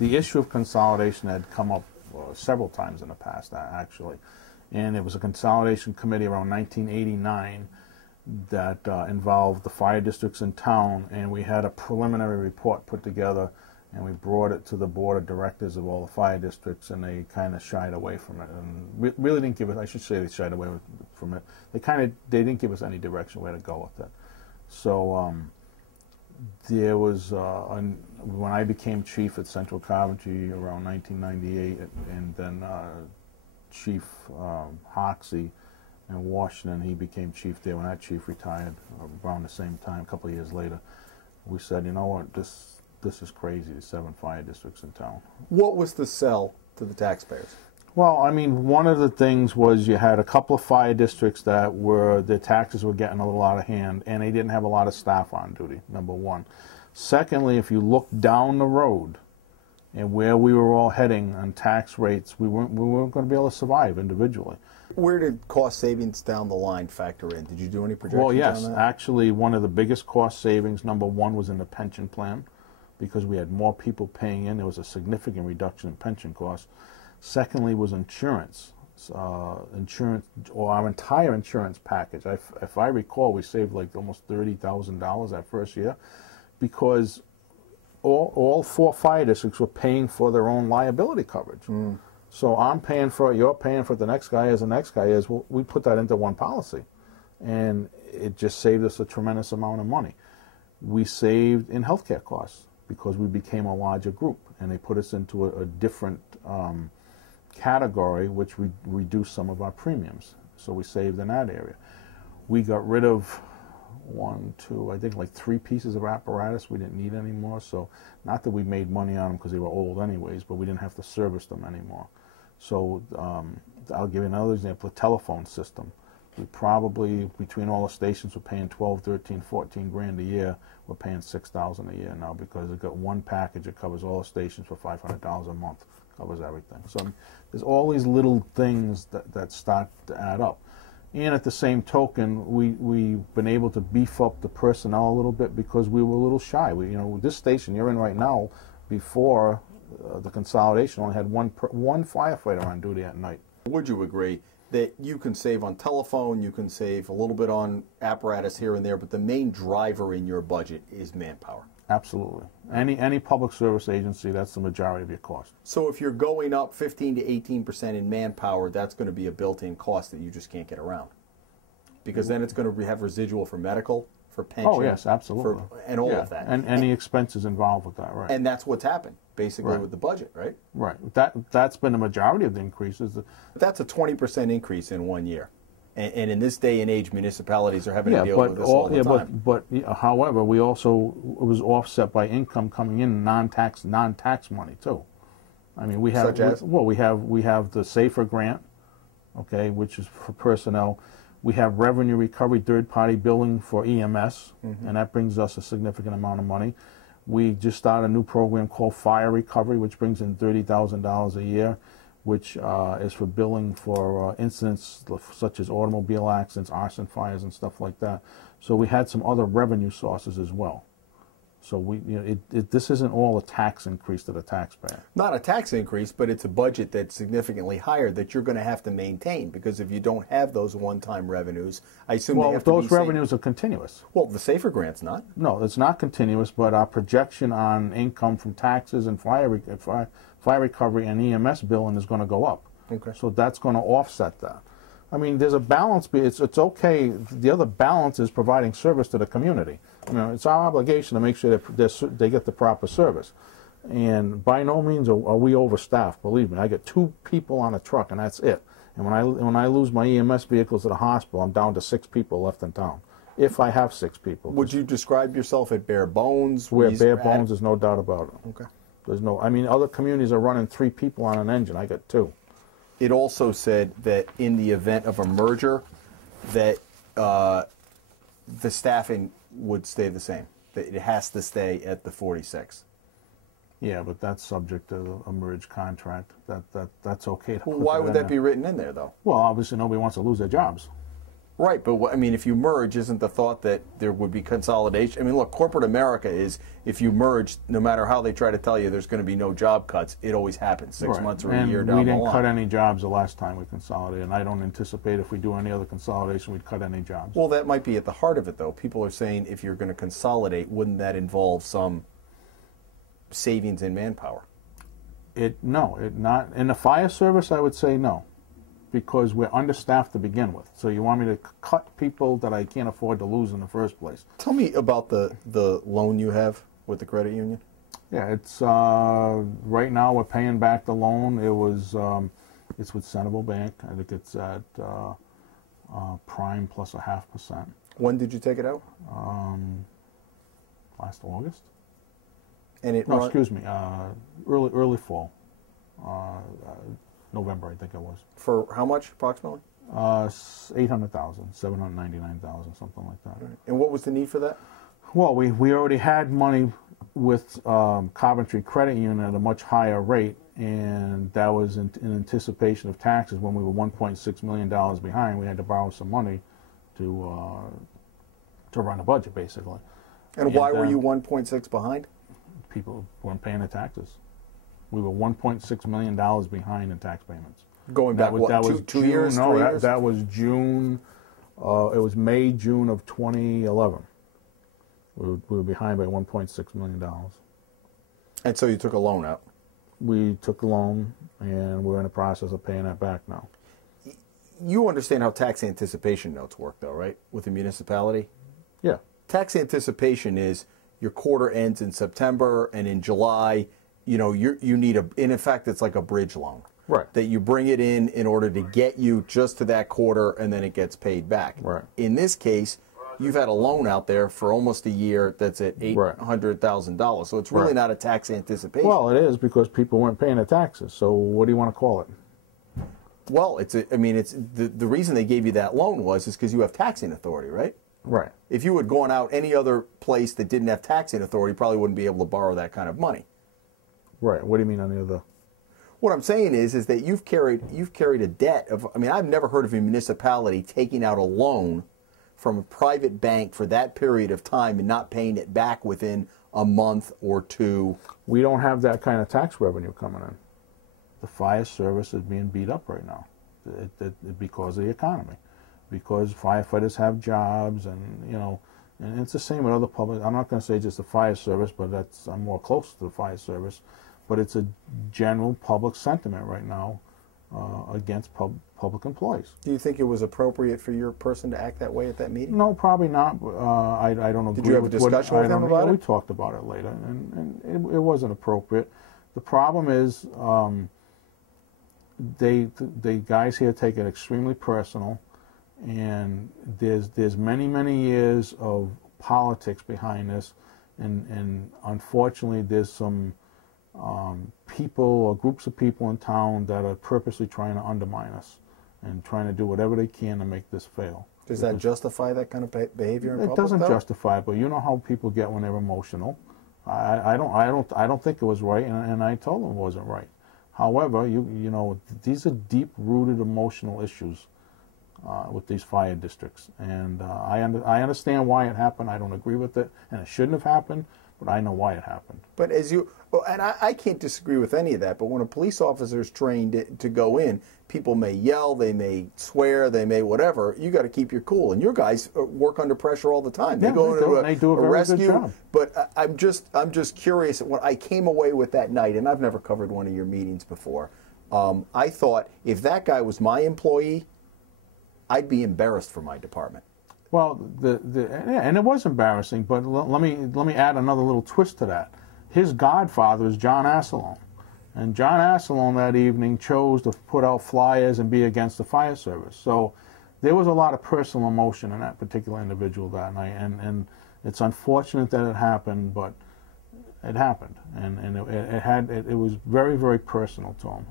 the issue of consolidation had come up several times in the past, actually. And it was a consolidation committee around 1989 that involved the fire districts in town, and we had a preliminary report put together, and we brought it to the board of directors of all the fire districts, and they kind of shied away from it, and really didn't give us, I should say they shied away from it. They didn't give us any direction where to go with it. So there was, when I became chief at Central Coventry around 1998, and then Chief Hoxie in Washington, he became chief there when that chief retired around the same time, a couple of years later. We said, you know what, this is crazy, the 7 fire districts in town. What was the sell to the taxpayers? Well, I mean, one of the things was you had a couple of fire districts that their taxes were getting a little out of hand, and they didn't have a lot of staff on duty, number one. Secondly, if you look down the road and where we were all heading on tax rates, we weren't going to be able to survive individually. Where did cost savings down the line factor in? Did you do any projections Well, yes. on that? Actually, one of the biggest cost savings, number one, was in the pension plan, because we had more people paying in. There was a significant reduction in pension costs. Secondly was insurance. Insurance, or our entire insurance package. If I recall, we saved like almost $30,000 that first year, because all 4 fire districts were paying for their own liability coverage. So I'm paying for it, you're paying for it, the next guy is, the next guy is. Well, we put that into one policy, and it just saved us a tremendous amount of money. We saved in healthcare costs because we became a larger group, and they put us into a different category, which reduced some of our premiums. So we saved in that area. We got rid of I think like 3 pieces of apparatus we didn't need anymore. So not that we made money on them because they were old anyways, but we didn't have to service them anymore. So I'll give you another example, a telephone system. We probably, between all the stations, we're paying 12, 13, 14 grand a year. We're paying $6,000 a year now because it got one package that covers all the stations for $500 a month, covers everything. So there's all these little things that start to add up. And at the same token, we've been able to beef up the personnel a little bit because we were a little shy. This station you're in right now, before the consolidation, only had one firefighter on duty at night. Would you agree that you can save on telephone, you can save a little bit on apparatus here and there, but the main driver in your budget is manpower? Absolutely. Any public service agency, that's the majority of your cost. So if you're going up 15 to 18% in manpower, that's going to be a built-in cost that you just can't get around. Because then it's going to have residual for medical, for pension. Oh, yes, absolutely. And all of that. And any expenses involved with that, right. And that's what's happened, basically, with the budget, right? Right. That's been the majority of the increases. That's a 20% increase in 1 year. And in this day and age, municipalities are having to deal with this all the time. But however, it was offset by income coming in, non-tax money too. I mean, we have Such as? we have the SAFER grant, okay, which is for personnel. We have revenue recovery, third-party billing for EMS, and that brings us a significant amount of money. We just started a new program called Fire Recovery, which brings in $30,000 a year, which is for billing for incidents such as automobile accidents, arson fires, and stuff like that. So we had some other revenue sources as well. So this isn't all a tax increase to the taxpayer. Not a tax increase, but it's a budget that's significantly higher that you're going to have to maintain, because if you don't have those one-time revenues, I assume they have to be those revenues are continuous. Well, the SAFER grant's not. No, it's not continuous, but our projection on income from taxes and fire recovery and EMS billing is going to go up. Okay. So that's going to offset that. I mean, there's a balance. It's okay. The other balance is providing service to the community. It's our obligation to make sure that they get the proper service. And by no means are we overstaffed. Believe me, I get 2 people on a truck, and that's it. And when I lose my EMS vehicles at the hospital, I'm down to 6 people left in town, if I have 6 people. Would you describe yourself at bare bones? We're bare bones. There's no doubt about it. Okay. There's no. I mean, other communities are running 3 people on an engine. I got 2. It also said that in the event of a merger, that the staffing would stay the same. That it has to stay at the 46. Yeah, but that's subject to a merge contract. That's okay. Well, why would that be written in there, though? Well, obviously nobody wants to lose their jobs. Right, but I mean, if you merge, isn't the thought that there would be consolidation? I mean, look, corporate America is, if you merge, no matter how they try to tell you there's going to be no job cuts, it always happens 6 Right. months or and a year down the line. We didn't cut any jobs the last time we consolidated, and I don't anticipate if we do any other consolidation we'd cut any jobs. Well, that might be at the heart of it, though. People are saying if you're going to consolidate, wouldn't that involve some savings in manpower? No, not in the fire service. I would say no, because we're understaffed to begin with. So you want me to cut people that I can't afford to lose in the first place? Tell me about the loan you have with the credit union. Yeah, it's right now we're paying back the loan. It's with Central Bank. I think it's at prime plus 0.5%. When did you take it out? Last August. And it No, excuse me, early fall, November, I think it was. For how much approximately? 800,000, 799,000, something like that. Right. And what was the need for that? Well, we already had money with Coventry Credit Union at a much higher rate, and that was in anticipation of taxes. When we were $1.6 million behind, we had to borrow some money to run a budget, basically. And why were you 1.6 behind? People weren't paying their taxes. We were $1.6 million behind in tax payments. Going back, that was two June, years, no, 3 years? that was June. It was May, June of 2011. We were behind by $1.6 million. And so you took a loan out. We took the loan, and we're in the process of paying that back now. You understand how tax anticipation notes work, though, right? With the municipality? Yeah. Tax anticipation is your quarter ends in September, and in July, you know, you need in effect, it's like a bridge loan. Right. That you bring it in order to get you just to that quarter, and then it gets paid back. Right. In this case, you've had a loan out there for almost a year that's at $800,000. So it's really not a tax anticipation. Well, it is, because people weren't paying their taxes. So what do you want to call it? Well, I mean, it's the reason they gave you that loan is because you have taxing authority, right? Right. If you had gone out any other place that didn't have taxing authority, you probably wouldn't be able to borrow that kind of money. Right. What do you mean on the other? What I'm saying is that you've carried a debt of. I mean, I've never heard of a municipality taking out a loan from a private bank for that period of time and not paying it back within a month or two. We don't have that kind of tax revenue coming in. The fire service is being beat up right now because of the economy, because firefighters have jobs, and and it's the same with other public. I'm not going to say just the fire service, but I'm more close to the fire service. But it's a general public sentiment right now against public employees. Do you think it was appropriate for your person to act that way at that meeting? No, probably not. I don't agree. Did you have a discussion with them about it? We talked about it later, and it wasn't appropriate. The problem is the guys here take it extremely personal, and there's many years of politics behind this, and unfortunately there's some people or groups of people in town that are purposely trying to undermine us and trying to do whatever they can to make this fail. Does that justify that kind of behavior in public? It doesn't justify it, but you know how people get when they're emotional. I don't think it was right, and I told them it wasn't right. However, these are deep-rooted emotional issues with these fire districts, and I understand why it happened. I don't agree with it, and it shouldn't have happened, but I know why it happened. But and I can't disagree with any of that, but when a police officer is trained to go in, people may yell, they may swear, they may whatever. You got to keep your cool, and your guys work under pressure all the time. They go into a very rescue. good job. But I'm just curious. When I came away with that night, and I've never covered one of your meetings before, I thought if that guy was my employee, I'd be embarrassed for my department. Well, and it was embarrassing, but let me add another little twist to that. His godfather is John Asselone, and John Asselone that evening chose to put out flyers and be against the fire service. So there was a lot of personal emotion in that particular individual that night, and it's unfortunate that it happened, but it happened, and it was very, very personal to him.